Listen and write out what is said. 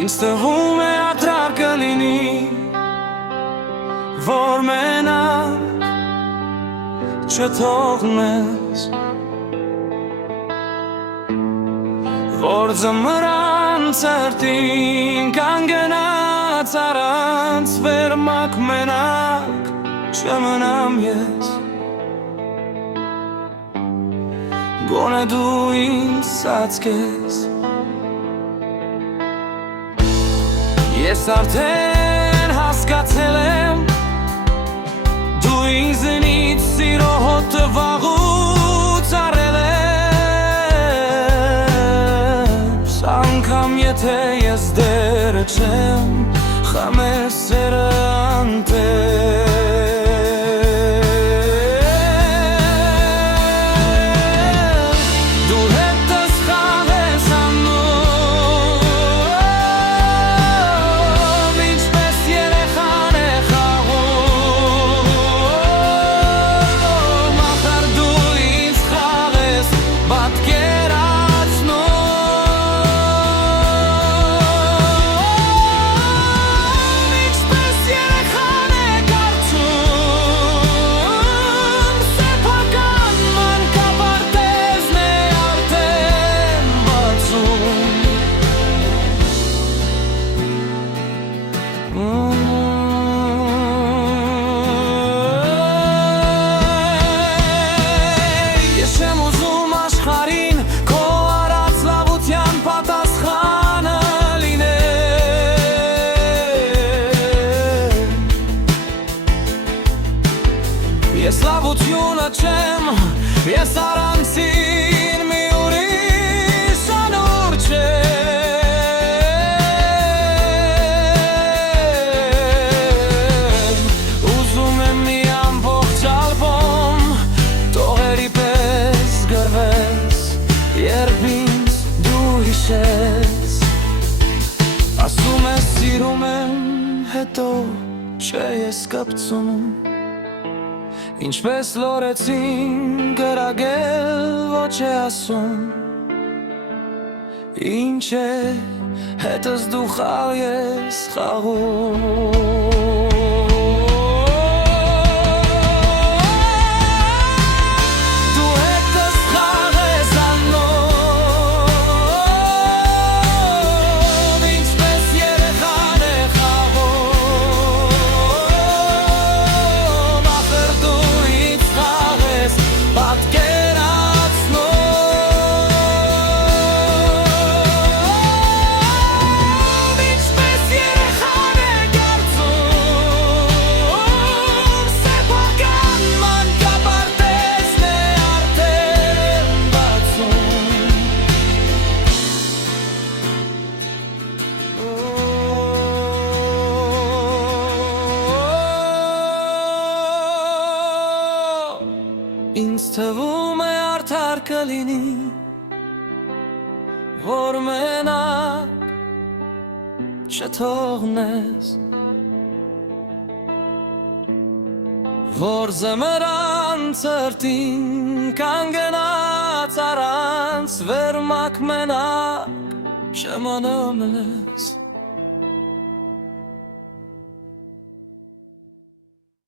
Ինձ թվում է արտար կլինի, որ մենակ չթողնես, որ ձմռան ցրտին կանգնած առանց վերմակ մենակ չմնամ ես, գոնե դու ինձ սածկես։ Ես արդեն հասկացել եմ, դու ինձնից սիրո հոտը վաղուց առել ես, անգամ եթե ես դերը չեմ, խմես սերը անտեր։ Ես լավությունը չեմ, ես առանցին մի ուրիշ անուր չեմ, ուզում եմ մի ամբողջ ալբոմ տողերի պես գրվես, երբ ինձ դու հիշես, ասում ես սիրում եմ, հետո չէ ես կպցում, ինչպես լորեցին գրագել ոչ է ասում, ինչ է հետս դու խաղ ես խաղում։ Ինձ թվում է արդար կլինի, որ մենակ չթողնես, որ ձմռան ցրտին կանգնած առանց վերմակ մենակ չմնամ ես։